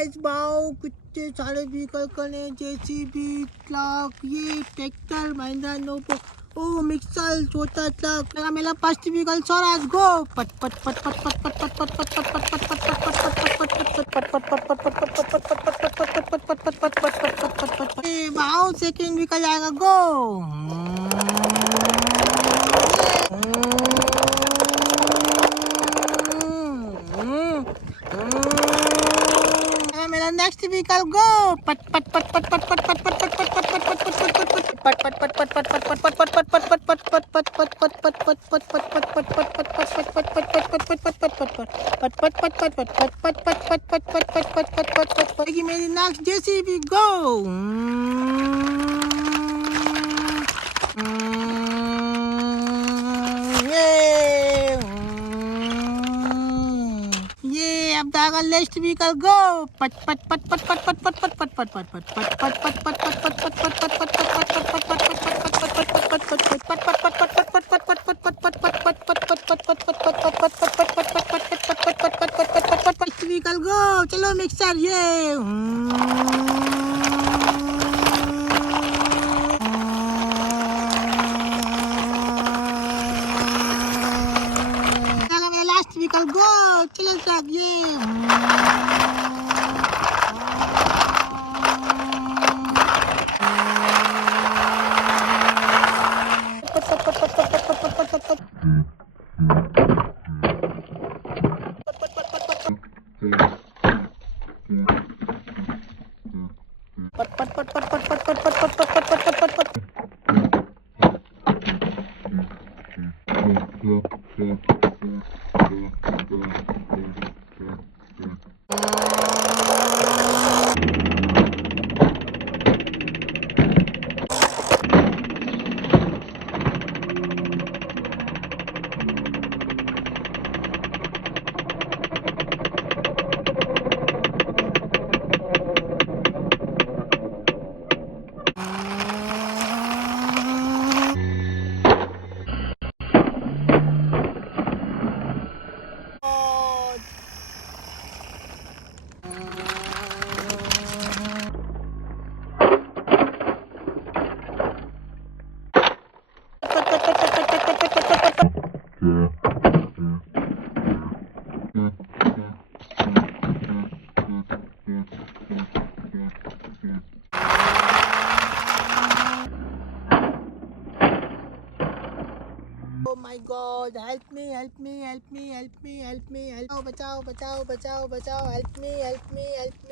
Guys भाव कितने सारे व्हीकल खड़े, जेसीबी, ट्रक, ये ट्रैक्टर, महिंद्रा नोवो, ओ मिक्सर, छोटा ट्रक, मेरा फर्स्ट व्हीकल स्वराज गो पट पट पट पट पट पट पट पट पट पट पट पट पट भाव सेकंड व्हीकल आएगा गो। मेरा नेक्स्ट व्हीकल गो पट पट पट पट पट पट पट पट पट पट पट पट मेरी नेक्स्ट जेसीबी गो। ये अब जाएगा नेक्स्ट व्हीकल गो पट पट पट पट पट पट पट पट पट पट पट पट पट पट व्हीकल गो। चलो मिक्सर ये लास्ट व्हीकल गो। चलो साहब ये Oh my God! Help me! Help me! Help me! Help me! Help me! Help! बचाओ! बचाओ! बचाओ! बचाओ! Help me! Help me! Help me!